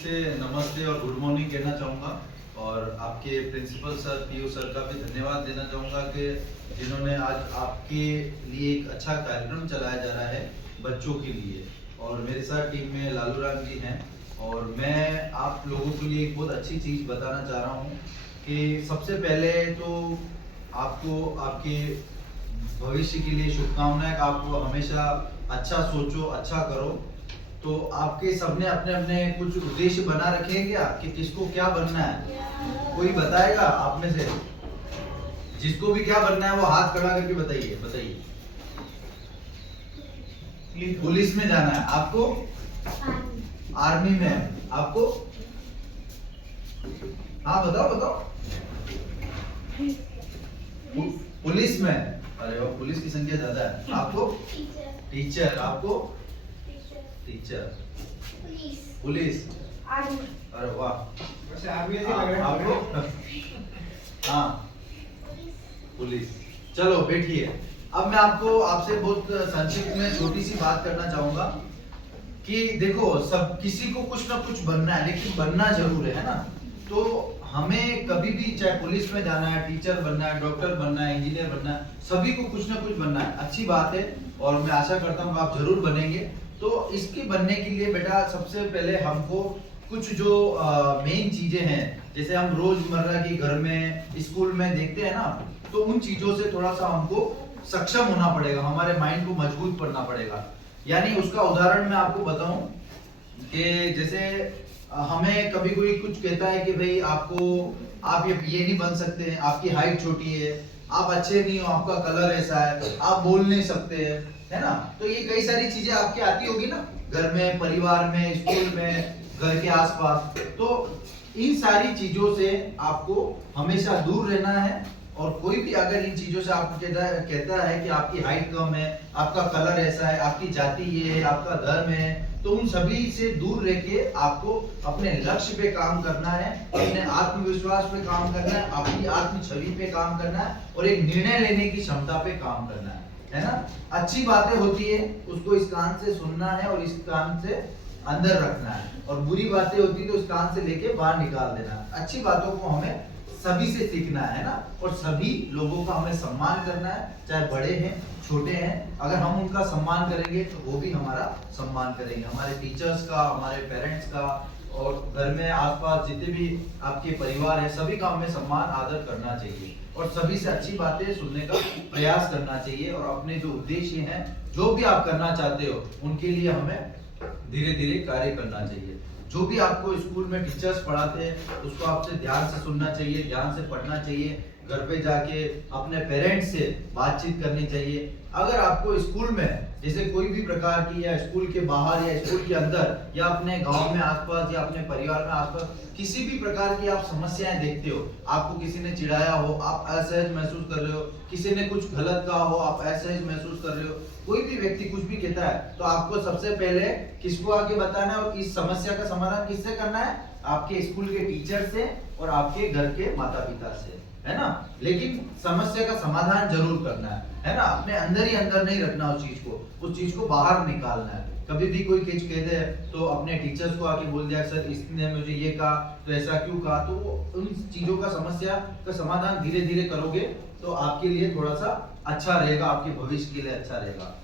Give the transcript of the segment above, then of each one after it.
से नमस्ते और गुड मॉर्निंग कहना चाहूँगा और आपके प्रिंसिपल सर पीयू सर का भी धन्यवाद देना चाहूँगा कि जिन्होंने आज आपके लिए एक अच्छा कार्यक्रम चलाया जा रहा है बच्चों के लिए। और मेरे साथ टीम में लालू राम जी हैं और मैं आप लोगों के लिए एक बहुत अच्छी चीज़ बताना चाह रहा हूँ कि सबसे पहले तो आपको आपके भविष्य के लिए शुभकामनाएं। आपको हमेशा अच्छा सोचो, अच्छा करो। तो आपके सबने अपने अपने कुछ उद्देश्य बना रखे हैं क्या कि किसको क्या बनना है? कोई बताएगा आप में से? जिसको भी क्या बनना है वो हाथ खड़ा करके बताइए। बताइए। पुलिस में जाना है आपको? आर्मी में आपको? हाँ बताओ बताओ। पुलिस में? अरे वो पुलिस की संख्या ज्यादा है। आपको? टीचर। आपको? टीचर। पुलिस। अरे वाह। आपको? हाँ पुलिस। चलो बैठिए। अब मैं आपसे बहुत संक्षिप्त में छोटी सी बात करना चाहूंगा कि देखो सब किसी को कुछ ना कुछ बनना है, लेकिन बनना जरूर है ना। तो हमें कभी भी चाहे पुलिस में जाना है, टीचर बनना है, डॉक्टर बनना है, इंजीनियर बनना है, सभी को कुछ ना कुछ बनना है। अच्छी बात है और मैं आशा करता हूँ आप जरूर बनेंगे। तो इसके बनने के लिए बेटा सबसे पहले हमको कुछ जो मेन चीजें हैं, जैसे हम रोजमर्रा की घर में, स्कूल में देखते हैं ना, तो उन चीजों से थोड़ा सा हमको सक्षम होना पड़ेगा, हमारे माइंड को मजबूत करना पड़ेगा। यानी उसका उदाहरण मैं आपको बताऊं कि जैसे हमें कभी कोई कुछ कहता है कि भाई आप ये नहीं बन सकते हैं, आपकी हाइट छोटी है, आप अच्छे नहीं हो, आपका कलर ऐसा है, आप बोल नहीं सकते हैं, है ना। तो ये कई सारी चीजें आपकी आती होगी ना, घर में, परिवार में, स्कूल में, घर के आसपास। तो इन सारी चीजों से आपको हमेशा दूर रहना है। और कोई भी अगर इन चीजों से आपको कहता है कि आपकी हाइट कम है, आपका कलर ऐसा है, आपकी जाति ये है, आपका धर्म है, तो उन सभी से दूर रह के आपको अपने लक्ष्य पे काम करना है, अपने आत्मविश्वास पे काम करना है, अपनी आत्म छवि पे काम करना है और एक निर्णय लेने की क्षमता पे काम करना है ना। अच्छी बातें होती है उसको इस कान से सुनना है और इस कान से अंदर रखना है, और बुरी बातें होती है तो इस कान से लेके बाहर निकाल देना है। अच्छी बातों को हमें सभी से सीखना है ना, और सभी लोगों का हमें सम्मान करना है, चाहे बड़े हैं छोटे हैं। अगर हम उनका सम्मान करेंगे तो वो भी हमारा सम्मान करेंगे, हमारे टीचर्स का, हमारे पेरेंट्स का, और घर में आसपास जितने भी आपके परिवार है सभी का हमें सम्मान आदर करना चाहिए और सभी से अच्छी बातें सुनने का प्रयास करना चाहिए। और अपने जो उद्देश्य हैं, जो भी आप करना चाहते हो, उनके लिए हमें धीरे धीरे कार्य करना चाहिए। जो भी आपको स्कूल में टीचर्स पढ़ाते हैं उसको आपसे ध्यान से सुनना चाहिए, ध्यान से पढ़ना चाहिए। घर पे जाके अपने पेरेंट्स से बातचीत करनी चाहिए। अगर आपको स्कूल में जैसे कोई भी प्रकार की, या स्कूल के बाहर या स्कूल के अंदर या अपने गांव में आसपास या अपने परिवार में आसपास किसी भी प्रकार की आप समस्याएं देखते हो, आपको किसी ने चिढ़ाया हो, आप असहज महसूस कर रहे हो, किसी ने कुछ गलत कहा हो, आप असहज महसूस कर रहे हो, कोई भी व्यक्ति कुछ भी कहता है, तो आपको सबसे पहले किसको आगे बताना है और इस समस्या का समाधान किससे करना है? आपके स्कूल के टीचर से और आपके घर के माता पिता से, है ना। लेकिन समस्या का समाधान जरूर करना है ना। अपने अंदर ही अंदर नहीं रखना उस चीज को बाहर निकालना है। कभी भी कोई कुछ कह दे तो अपने टीचर्स को आके बोल दिया, सर इसने मुझे ये कहा तो ऐसा क्यों कहा। तो उन चीजों का, समस्या का समाधान धीरे धीरे करोगे तो आपके लिए थोड़ा सा अच्छा रहेगा, आपके भविष्य के लिए अच्छा रहेगा।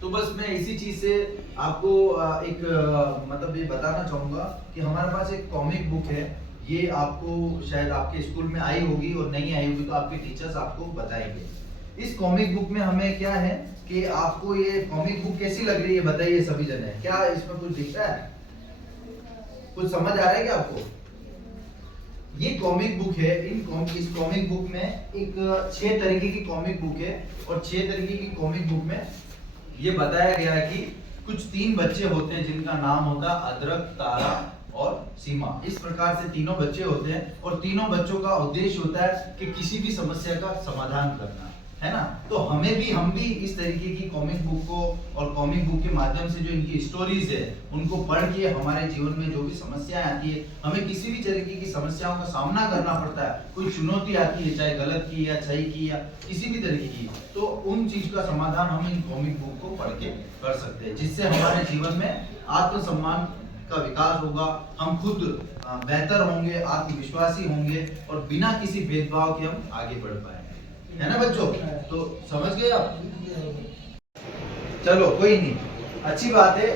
तो बस मैं इसी चीज से आपको एक मतलब ये बताना चाहूंगा कि हमारे पास एक कॉमिक बुक है। ये आपको शायद आपके स्कूल में आई होगी, और नहीं आई होगी तो आपके टीचर्स आपको बताएंगे। इस कॉमिक बुक में हमें क्या है कि आपको ये कॉमिक बुक कैसी लग रही है बताइए सभी जने। क्या इसमें कुछ दिख रहा है? कुछ समझ आ रहा है क्या आपको? ये कॉमिक बुक है। इस कॉमिक बुक में एक 6 तरीके की कॉमिक बुक है, और 6 तरीके की कॉमिक बुक में ये बताया गया है कि कुछ 3 बच्चे होते हैं जिनका नाम होता है अदरक, तारा और सीमा। इस प्रकार से तीनों बच्चे होते हैं, और तीनों बच्चों का उद्देश्य होता है कि किसी भी समस्या का समाधान करना, है ना। तो हम भी इस तरीके की कॉमिक बुक को, और कॉमिक बुक के माध्यम से जो इनकी स्टोरीज है उनको पढ़ के हमारे जीवन में जो भी समस्याएं आती है, हमें किसी भी तरीके की समस्याओं का सामना करना पड़ता है, कोई चुनौती आती है, चाहे गलत की या सही की या किसी भी तरीके की, तो उन चीज का समाधान हम इन कॉमिक बुक को पढ़ के कर सकते हैं, जिससे हमारे जीवन में आत्मसम्मान का विकास होगा, हम खुद बेहतर होंगे, आत्मविश्वासी होंगे और बिना किसी भेदभाव के हम आगे बढ़ पाएंगे, है ना बच्चों? तो समझ गए आप? चलो कोई नहीं, अच्छी बात है।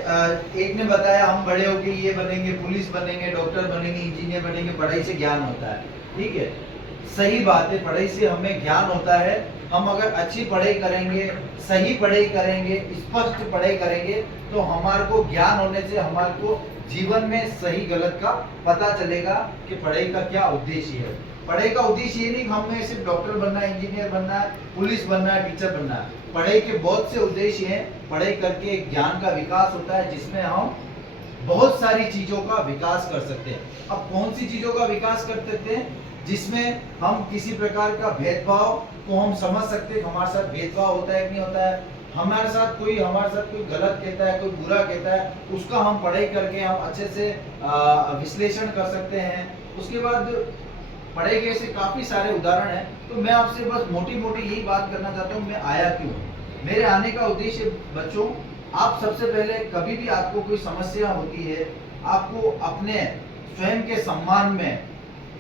एक ने बताया हम बड़े होके ये बनेंगे, पुलिस बनेंगे, डॉक्टर बनेंगे, इंजीनियर बनेंगे, पढ़ाई से ज्ञान होता है। ठीक है, सही बात है, पढ़ाई से हमें ज्ञान होता है। हम अगर अच्छी पढ़ाई करेंगे, सही पढ़ाई करेंगे, स्पष्ट पढ़ाई करेंगे तो हमारे को ज्ञान होने से हमारे को जीवन में सही गलत का पता चलेगा कि पढ़ाई का क्या उद्देश्य है। पढ़ाई का उद्देश्य ये नहीं कि हमें सिर्फ डॉक्टर बनना है, इंजीनियर बनना है, पुलिस बनना है, टीचर बनना है। पढ़ाई के बहुत से उद्देश्य हैं। पढ़ाई करके ज्ञान का विकास होता है जिसमें हम बहुत सारी चीजों का विकास कर सकते हैं। अब कौन सी चीजों का विकास कर सकते हैं? जिसमें हम किसी प्रकार का भेदभाव को हम समझ सकते हैं, हमारे साथ भेदभाव होता है कि नहीं होता है, हमारे साथ कोई गलत कहता है, कोई बुरा कहता है, उसका हम पढ़ाई करके हम अच्छे से विश्लेषण कर सकते हैं। उसके बाद पढ़ाई के ऐसे काफी सारे उदाहरण हैं। तो मैं आपसे बस मोटी मोटी यही बात करना चाहता हूँ, मैं आया क्यों। मेरे आने का उद्देश्य बच्चों, आप सबसे पहले कभी भी आपको कोई समस्या होती है, आपको अपने स्वयं के सम्मान में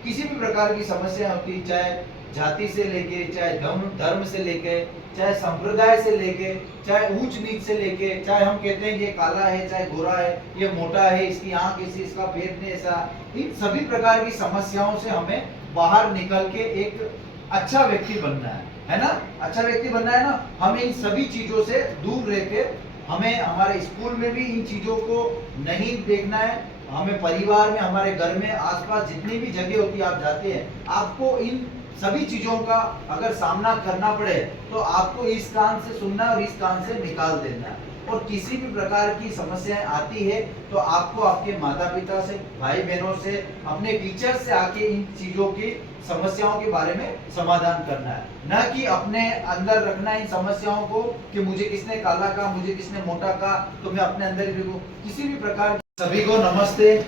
किसी भी प्रकार की समस्या होती है, चाहे जाति से लेके, चाहे धर्म से लेके, चाहे संप्रदाय से लेके, चाहे ऊंच नीच से लेके, चाहे हम कहते हैं ये काला है, चाहे गोरा है, ये मोटा है, इसकी आंख ऐसी, इसका पेट नहीं ऐसा, इन सभी प्रकार की समस्याओं से हमें बाहर निकल के एक अच्छा व्यक्ति बनना है ना? अच्छा व्यक्ति बनना है ना? हमें इन सभी चीजों से दूर रह के, हमें हमारे स्कूल में भी इन चीजों को नहीं देखना है, हमें परिवार में, हमारे घर में, आसपास जितनी भी जगह होती है आप जाते हैं, आपको इन सभी चीजों का अगर सामना करना पड़े तो आपको इस कान से सुनना और इस कान से निकाल देना है। और किसी भी प्रकार की समस्याएं आती है तो आपको आपके माता पिता से, भाई बहनों से, अपने टीचर से आके इन चीजों की समस्याओं के बारे में समाधान करना है, न कि अपने अंदर रखना इन समस्याओं को कि मुझे किसने काला कहा, मुझे किसने मोटा कहा, तो मैं अपने अंदर ही रखूं। किसी भी प्रकार। सभी को नमस्ते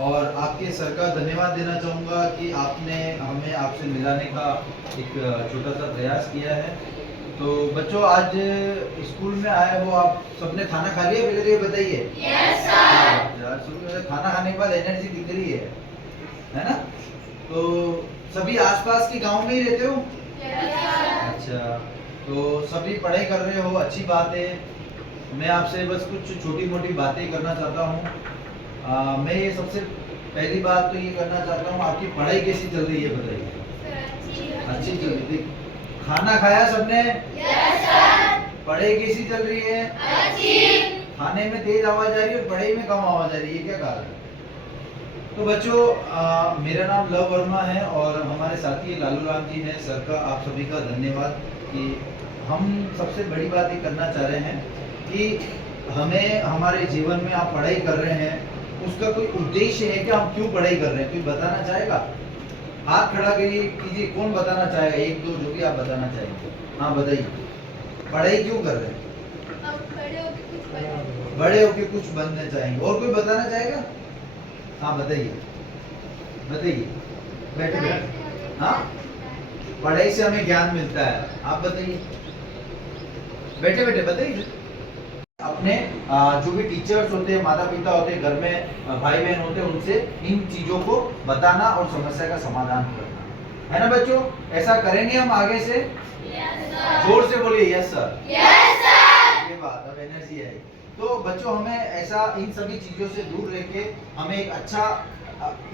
और आपके सर का धन्यवाद देना चाहूँगा कि आपने हमें आपसे मिलाने का एक छोटा सा प्रयास किया है। तो बच्चों, आज स्कूल में आए हो, आप सबने खाना खा लिया? पहले तो ये बताइए। Yes sir. यार शुरू में खाना खाने के बाद एनर्जी दिख रही है ना? तो सभी आसपास के गांव में ही रहते हो? अच्छा, तो सभी पढ़ाई कर रहे हो, अच्छी बात है। मैं आपसे बस कुछ छोटी मोटी बातें करना चाहता हूँ। मैं ये सबसे पहली बात तो ये करना चाहता हूँ, आपकी पढ़ाई कैसी चल रही है बताइए? अच्छी चल रही है। खाना खाया सबने? Yes sir. पढ़ाई कैसी चल रही है? अच्छी। खाने में तेज आवाज आ रही है और पढ़ाई में कम आवाज आ रही है, क्या कारण है? तो बच्चों, मेरा नाम लव वर्मा है और हमारे साथी लालू राम जी हैं। सर का आप सभी का धन्यवाद कि हम सबसे बड़ी बात ये करना चाह रहे हैं कि हमें हमारे जीवन में आप पढ़ाई कर रहे हैं, उसका कोई उद्देश्य है कि हम क्यों पढ़ाई कर रहे हैं? कोई बताना चाहेगा? हाथ खड़ा करिए, कीजिए, कौन बताना चाहेगा? एक दो, जो भी आप बताना चाहेंगे। हाँ बताइए, पढ़ाई क्यों कर रहे हैं? बड़े होके कुछ बनना चाहेंगे। और कोई बताना चाहेगा? हाँ बताइए, बताइए, बैठे बैठे। हाँ, पढ़ाई से हमें ज्ञान मिलता है। आप बताइए, बैठे बैठे बताइए। अपने जो भी टीचर्स होते हैं, माता पिता होते हैं, घर में भाई बहन होते हैं, उनसे इन चीजों को बताना और समस्या का समाधान करना, है ना बच्चों? ऐसा करेंगे हम आगे से? Yes sir. जोर से बोलिए, यस सर। Yes sir. ये बात, अब एनर्जी है। तो बच्चों, हमें ऐसा इन सभी चीजों से दूर रह के हमें एक अच्छा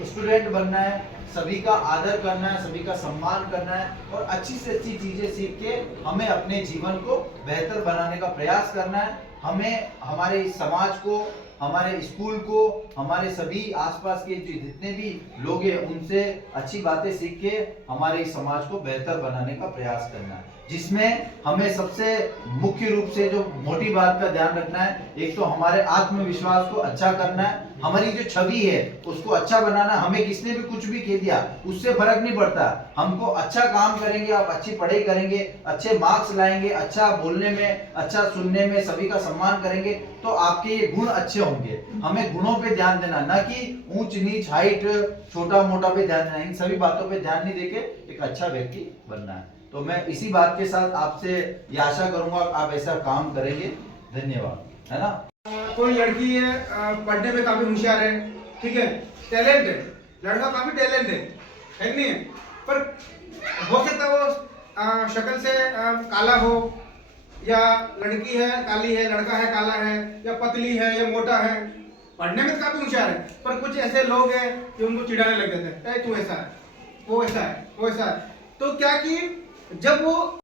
स्टूडेंट बनना है, सभी का आदर करना है, सभी का सम्मान करना है और अच्छी से अच्छी चीजें सीख के हमें अपने जीवन को बेहतर बनाने का प्रयास करना है। हमें हमारे समाज को, हमारे स्कूल को, हमारे सभी आसपास के जितने भी लोग हैं उनसे अच्छी बातें सीख के हमारे समाज को बेहतर बनाने का प्रयास करना है, जिसमें हमें सबसे मुख्य रूप से जो मोटी बात का ध्यान रखना है, एक तो हमारे आत्मविश्वास को अच्छा करना है, हमारी जो छवि है उसको अच्छा बनाना। हमें किसने भी कुछ भी कह दिया उससे फर्क नहीं पड़ता, हमको अच्छा काम करेंगे, आप अच्छी पढ़ाई करेंगे, अच्छे मार्क्स लाएंगे, अच्छा बोलने में, अच्छा सुनने में, सभी का सम्मान करेंगे तो आपके ये गुण अच्छे होंगे। हमें गुणों पे ध्यान देना, ना कि ऊंच नीच, हाइट, छोटा मोटा पे ध्यान देना। इन सभी बातों पे ध्यान नहीं देके एक अच्छा व्यक्ति बनना है। तो मैं इसी बात के साथ आपसे ये आशा करूंगा आप ऐसा काम करेंगे। धन्यवाद, है ना? कोई लड़की है पढ़ने में काफी होशियार है, ठीक है, टैलेंट है, लड़का काफी टैलेंट है कि नहीं है, पर हो सकता है वो शक्ल से काला हो, या लड़की है काली है, लड़का है काला है, या पतली है या मोटा है, पढ़ने में तो काफी होशियार है, पर कुछ ऐसे लोग हैं कि उनको चिढ़ाने लग जाते हैं, तू ऐसा है, वो ऐसा है, वो ऐसा है। तो क्या कि जब वो